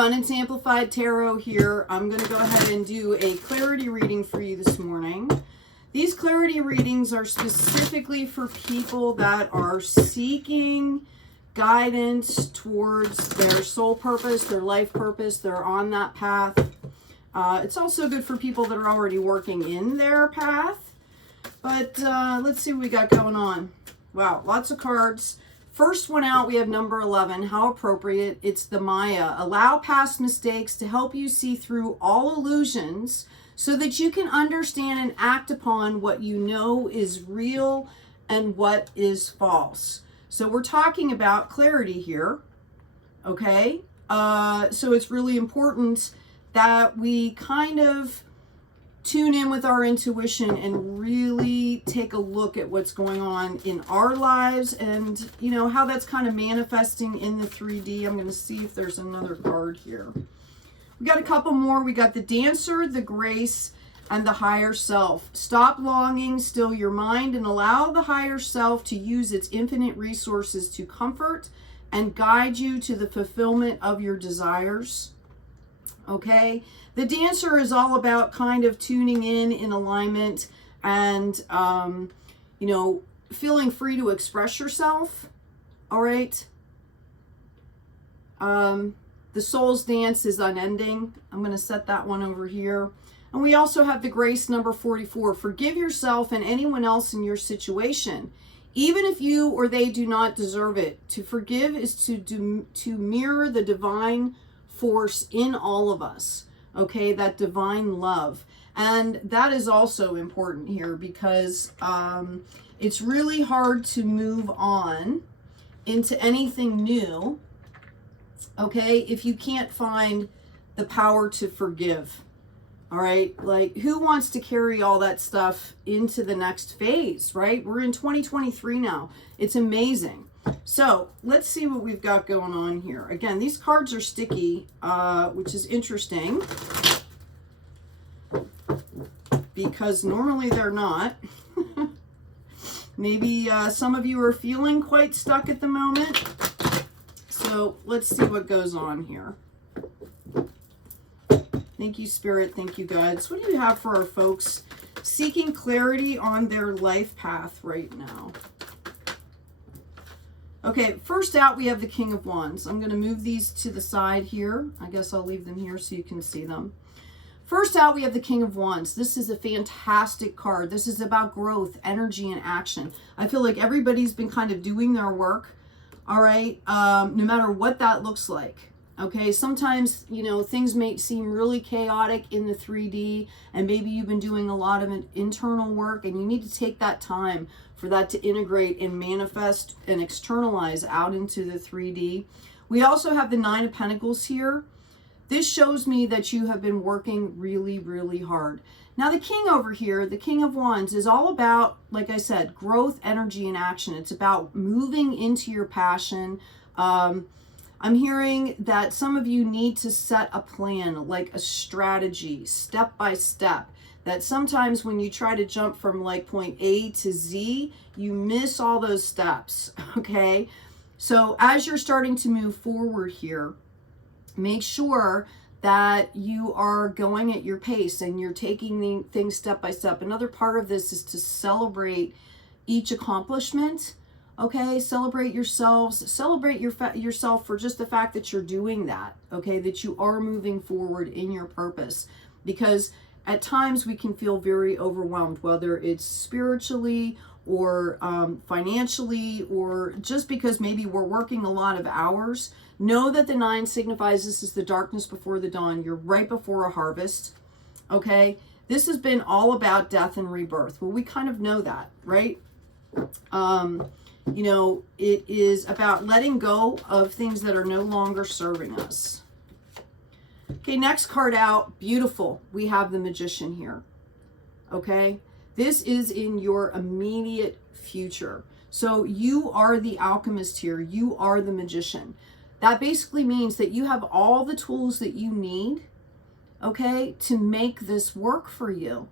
Abundance Amplified Tarot here. I'm going to go ahead and do a clarity reading for you this morning. These clarity readings are specifically for people that are seeking guidance towards their soul purpose, their life purpose. They're on that path. It's also good for people that are already working in their path. But let's see what we got going on. Wow, lots of cards. First one out, we have number 11. How appropriate. It's the Maya. Allow past mistakes to help you see through all illusions so that you can understand and act upon what you know is real and what is false. So we're talking about clarity here, okay? So it's really important that we kind of tune in with our intuition and really take a look at what's going on in our lives and, you know, how that's kind of manifesting in the 3D. I'm going to see if there's another card here. We got a couple more. We got the Dancer, the Grace, and the Higher Self. Stop longing, still your mind, and allow the higher self to use its infinite resources to comfort and guide you to the fulfillment of your desires. Okay, the Dancer is all about kind of tuning in alignment and, you know, feeling free to express yourself. All right. The Soul's Dance is unending. I'm going to set that one over here. And we also have the Grace number 44. Forgive yourself and anyone else in your situation, even if you or they do not deserve it. To forgive is to mirror the divine force in all of us, okay, that divine love. And that is also important here because it's really hard to move on into anything new, okay, if you can't find the power to forgive. All right, like who wants to carry all that stuff into the next phase, right? We're in 2023 now. It's amazing. So let's see what we've got going on here. Again, these cards are sticky, which is interesting because normally they're not. Maybe some of you are feeling quite stuck at the moment. So let's see what goes on here. Thank you, Spirit. Thank you, guides. What do you have for our folks seeking clarity on their life path right now? Okay, first out, we have the King of Wands. I'm going to move these to the side here. I guess I'll leave them here so you can see them. First out, we have the King of Wands. This is a fantastic card. This is about growth, energy, and action. I feel like everybody's been kind of doing their work, all right, no matter what that looks like. Okay, sometimes, you know, things may seem really chaotic in the 3D, and maybe you've been doing a lot of internal work, and you need to take that time for that to integrate and manifest and externalize out into the 3D. We also have the Nine of Pentacles here. This shows me that you have been working really, really hard. Now, the King over here, the King of Wands, is all about, like I said, growth, energy, and action. It's about moving into your passion. I'm hearing that some of you need to set a plan, like a strategy, step by step. That sometimes when you try to jump from like point A to Z, you miss all those steps, okay? So as you're starting to move forward here, make sure that you are going at your pace and you're taking the things step by step. Another part of this is to celebrate each accomplishment. Okay, celebrate yourselves, celebrate yourself for just the fact that you're doing that, okay, that you are moving forward in your purpose. Because at times we can feel very overwhelmed, whether it's spiritually or financially, or just because maybe we're working a lot of hours. Know that the 9 signifies this is the darkness before the dawn. You're right before a harvest, okay? This has been all about death and rebirth. Well, we kind of know that, right? You know, it is about letting go of things that are no longer serving us. Okay, next card out, beautiful. We have the Magician here, okay? This is in your immediate future. So you are the alchemist here. You are the magician. That basically means that you have all the tools that you need, okay, to make this work for you.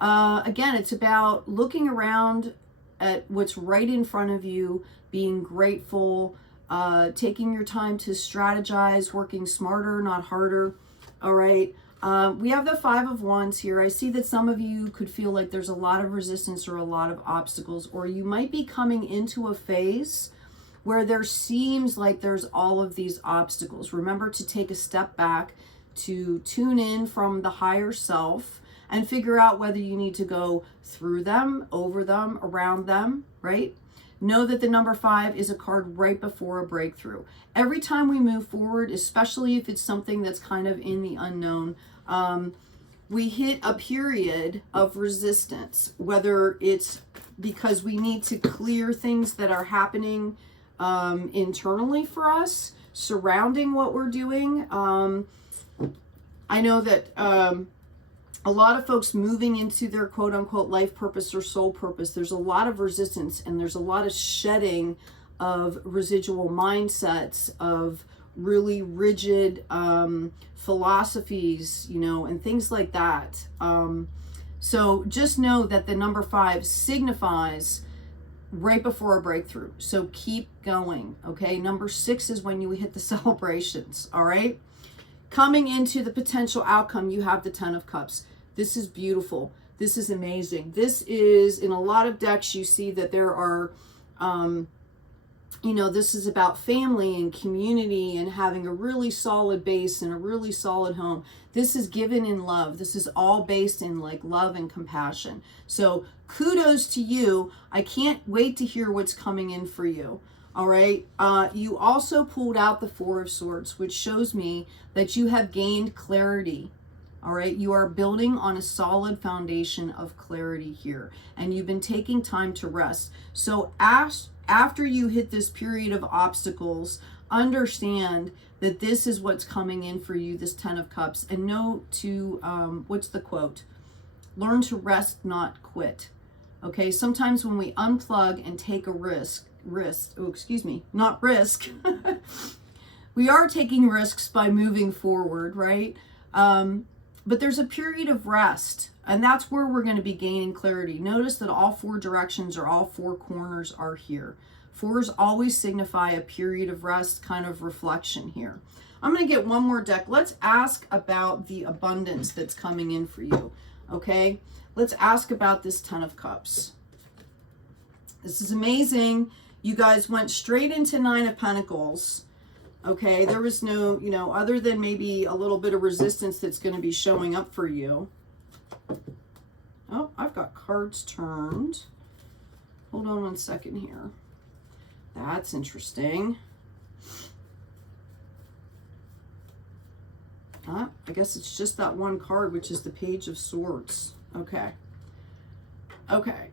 Again, it's about looking around at what's right in front of you, being grateful, taking your time to strategize, working smarter, not harder. All right. We have the Five of Wands here. I see that some of you could feel like there's a lot of resistance or a lot of obstacles, or you might be coming into a phase where there seems like there's all of these obstacles. Remember to take a step back, to tune in from the higher self and figure out whether you need to go through them, over them, around them, right? Know that the number 5 is a card right before a breakthrough. Every time we move forward, especially if it's something that's kind of in the unknown, we hit a period of resistance, whether it's because we need to clear things that are happening internally for us, surrounding what we're doing. I know that a lot of folks moving into their quote unquote life purpose or soul purpose, there's a lot of resistance and there's a lot of shedding of residual mindsets, of really rigid philosophies, you know, and things like that. So just know that the number 5 signifies right before a breakthrough. So keep going. Okay. Number 6 is when you hit the celebrations. All right. Coming into the potential outcome, you have the 10 of Cups. This is beautiful. This is amazing. This is, in a lot of decks, you see that there are, you know, this is about family and community and having a really solid base and a really solid home. This is given in love. This is all based in like love and compassion. So kudos to you. I can't wait to hear what's coming in for you. All right. You also pulled out the 4 of Swords, which shows me that you have gained clarity. All right. You are building on a solid foundation of clarity here, and you've been taking time to rest. So after you hit this period of obstacles, understand that this is what's coming in for you, this 10 of Cups, and know to, what's the quote? Learn to rest, not quit. Okay. Sometimes when we unplug and take a risk, we are taking risks by moving forward, right? But there's a period of rest, and that's where we're going to be gaining clarity. Notice that all 4 directions or all 4 corners are here. 4s always signify a period of rest, kind of reflection here. I'm going to get one more deck. Let's ask about the abundance that's coming in for you, okay? Let's ask about this 10 of Cups. This is amazing. You guys went straight into 9 of Pentacles. Okay, there was no, you know, other than maybe a little bit of resistance that's going to be showing up for you. Oh, I've got cards turned. Hold on one second here. That's interesting. I guess it's just that one card, which is the Page of Swords. Okay. Okay.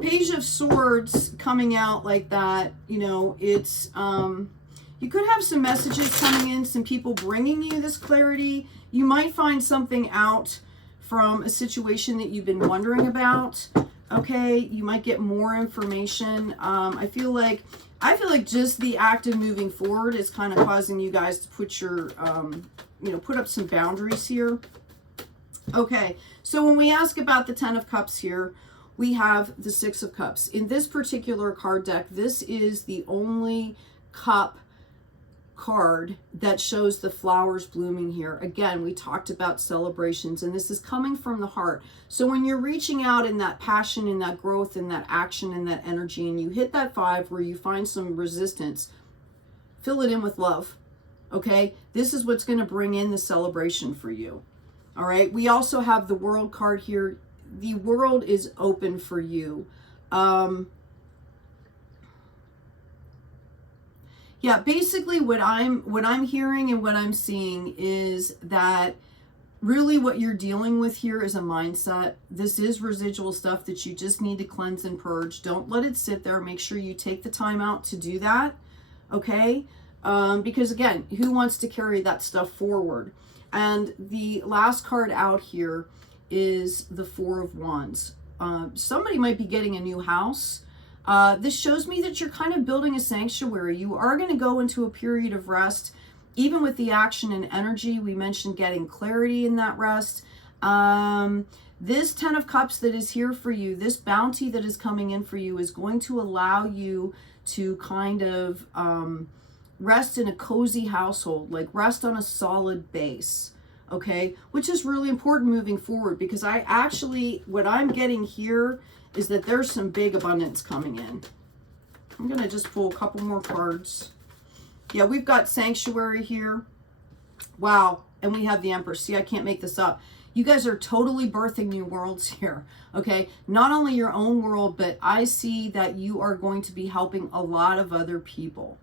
Page of Swords coming out like that, you know, it's, you could have some messages coming in, some people bringing you this clarity. You might find something out from a situation that you've been wondering about. Okay. You might get more information. I feel like just the act of moving forward is kind of causing you guys to put your, you know, put up some boundaries here. Okay. So when we ask about the 10 of Cups here, we have the 6 of Cups. In this particular card deck, this is the only cup card that shows the flowers blooming here. Again, we talked about celebrations, and this is coming from the heart. So when you're reaching out in that passion, in that growth, in that action, in that energy, and you hit that 5 where you find some resistance, fill it in with love. Okay? This is what's going to bring in the celebration for you. All right? We also have the World card here. The world is open for you. Yeah, basically what I'm hearing and what I'm seeing is that really what you're dealing with here is a mindset. This is residual stuff that you just need to cleanse and purge. Don't let it sit there. Make sure you take the time out to do that. Okay? Because again, who wants to carry that stuff forward? And the last card out here is the 4 of Wands. Somebody might be getting a new house. This shows me that you're kind of building a sanctuary. You are going to go into a period of rest, even with the action and energy. We mentioned getting clarity in that rest. This 10 of Cups that is here for you, this bounty that is coming in for you, is going to allow you to kind of rest in a cozy household, like rest on a solid base, okay? Which is really important moving forward, because I actually, what I'm getting here is that there's some big abundance coming in. I'm going to just pull a couple more cards. Yeah, we've got Sanctuary here. Wow. And we have the Empress. See, I can't make this up. You guys are totally birthing new worlds here, okay? Not only your own world, but I see that you are going to be helping a lot of other people,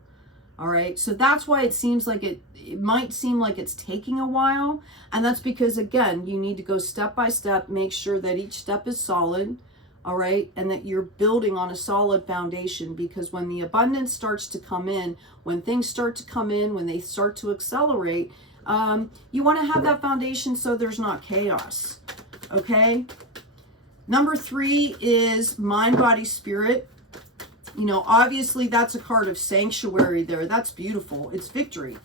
all right? So that's why it seems like it might seem like it's taking a while, and that's because, again, you need to go step by step, make sure that each step is solid, all right? And that you're building on a solid foundation, because when the abundance starts to come in, when things start to come in, when they start to accelerate, you want to have that foundation so there's not chaos, okay? Number 3 is Mind, Body, Spirit. You know, obviously that's a card of Sanctuary there. That's beautiful. It's victory,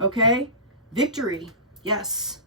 okay? Victory, yes.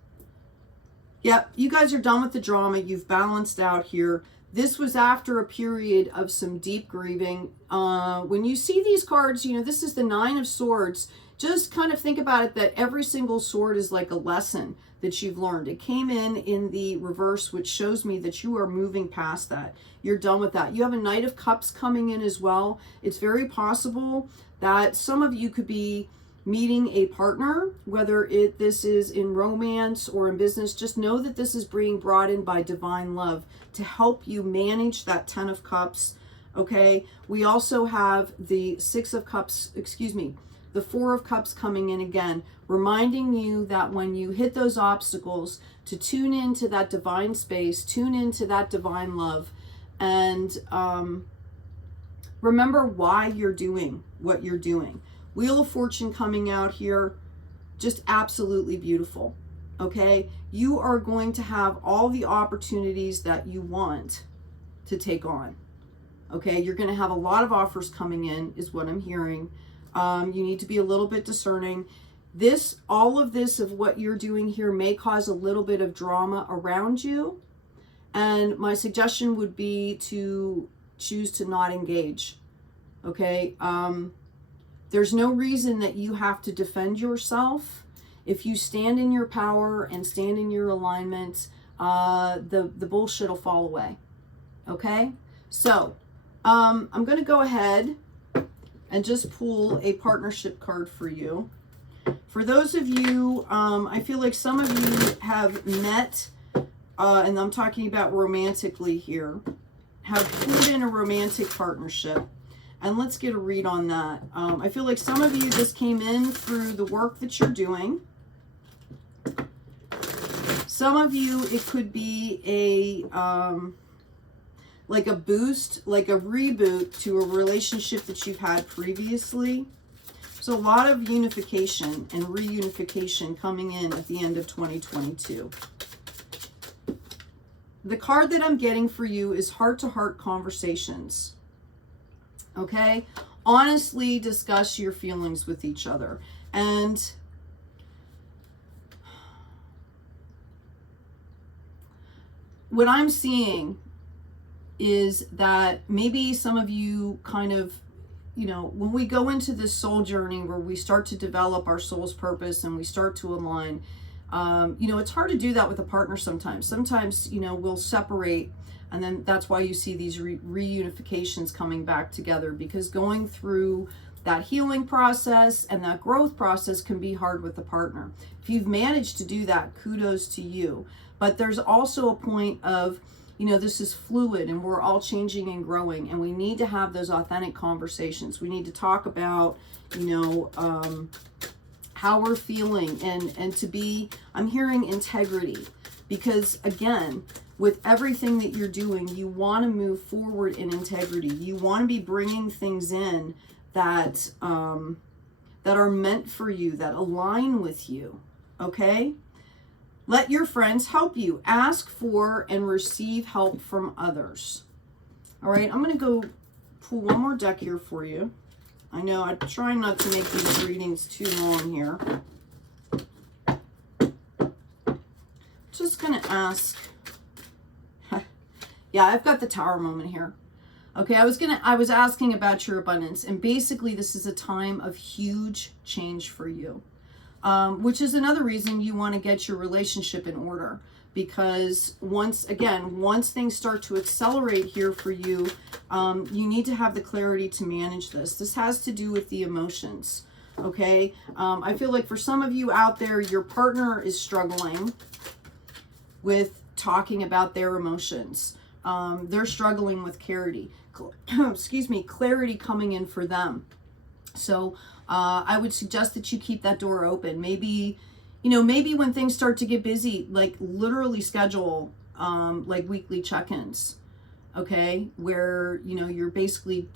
Yep, you guys are done with the drama. You've balanced out here. This was after a period of some deep grieving. When you see these cards, you know, this is the 9 of Swords. Just kind of think about it, that every single sword is like a lesson that you've learned. It came in the reverse, which shows me that you are moving past that. You're done with that. You have a Knight of Cups coming in as well. It's very possible that some of you could be meeting a partner, whether this is in romance or in business. Just know that this is being brought in by divine love to help you manage that 10 of Cups, okay? We also have the 6 of Cups, the 4 of Cups coming in again, reminding you that when you hit those obstacles, to tune into that divine space, tune into that divine love, and remember why you're doing what you're doing. Wheel of Fortune coming out here, just absolutely beautiful, okay? You are going to have all the opportunities that you want to take on, okay? You're going to have a lot of offers coming in, is what I'm hearing. You need to be a little bit discerning. All of this of what you're doing here may cause a little bit of drama around you. And my suggestion would be to choose to not engage. Okay. There's no reason that you have to defend yourself. If you stand in your power and stand in your alignment, the bullshit will fall away. Okay. So, I'm going to go ahead and just pull a partnership card for you. For those of you, I feel like some of you have met, and I'm talking about romantically here, have pulled in a romantic partnership. And let's get a read on that. I feel like some of you, this came in through the work that you're doing. Some of you, it could be like a boost, like a reboot to a relationship that you've had previously. So a lot of unification and reunification coming in at the end of 2022. The card that I'm getting for you is heart-to-heart conversations. Okay? Honestly discuss your feelings with each other. And what I'm seeing is that maybe some of you kind of, you know, when we go into this soul journey where we start to develop our soul's purpose and we start to align, you know, it's hard to do that with a partner sometimes. Sometimes, you know, we'll separate, and then that's why you see these reunifications coming back together, because going through that healing process and that growth process can be hard with a partner. If you've managed to do that, kudos to you. But there's also a point of, you know, this is fluid and we're all changing and growing, and we need to have those authentic conversations. We need to talk about, you know, how we're feeling, and to be, I'm hearing integrity, because again, with everything that you're doing, you want to move forward in integrity. You want to be bringing things in that, that are meant for you, that align with you, okay? Let your friends help you. Ask for and receive help from others. All right, I'm going to go pull one more deck here for you. I know I try not to make these readings too long here. Just going to ask Yeah, I've got the Tower moment here. Okay, I was asking about your abundance, and basically this is a time of huge change for you, which is another reason you want to get your relationship in order, because once things start to accelerate here for you, you need to have the clarity to manage this. This has to do with the emotions. Okay, I feel like for some of you out there, your partner is struggling with talking about their emotions. They're struggling with clarity. Excuse me, clarity coming in for them. So I would suggest that you keep that door open. Maybe, maybe when things start to get busy, like literally schedule like weekly check-ins. Okay, where you're basically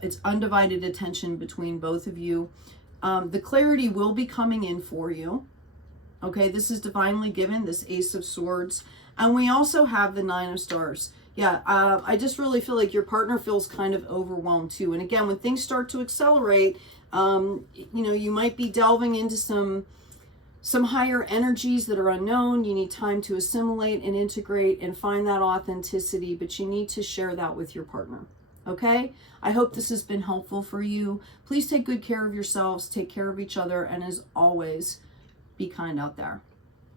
it's undivided attention between both of you. The clarity will be coming in for you. Okay, this is divinely given, this Ace of Swords. And we also have the Nine of Stars. Yeah, I just really feel like your partner feels kind of overwhelmed too. And again, when things start to accelerate, you might be delving into some higher energies that are unknown. You need time to assimilate and integrate and find that authenticity, but you need to share that with your partner. Okay? I hope this has been helpful for you. Please take good care of yourselves, take care of each other, and as always, be kind out there.